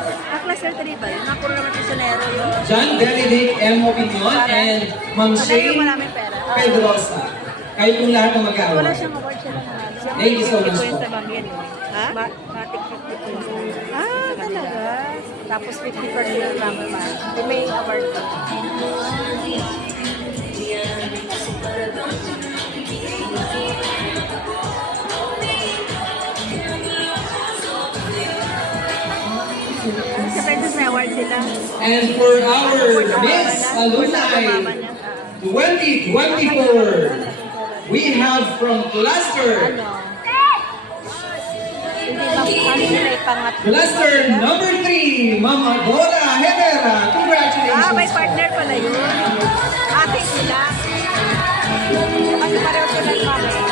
class. Class L3 ba yun? Nakuro naman Tisionero yun. John Benedict M. Opinion and Ma'am Wala yung Shane maraming pera. Pedrosa. Kayo pong lahat ng mag-aaway. Wala siyang award siya lang nanalo. Thank you so much po. Sa Bangyan. Ha? Matik 50 points. Talaga? Tapos 50 per year number man. May award ko. Sa Princess may award sila. And for our Miss Alumni 2024, we have from Cluster. Cluster number 3, Mama Dora Herrera. Congratulations. May partner pala yun. Ate sila. Kasi pareho sila ng mama.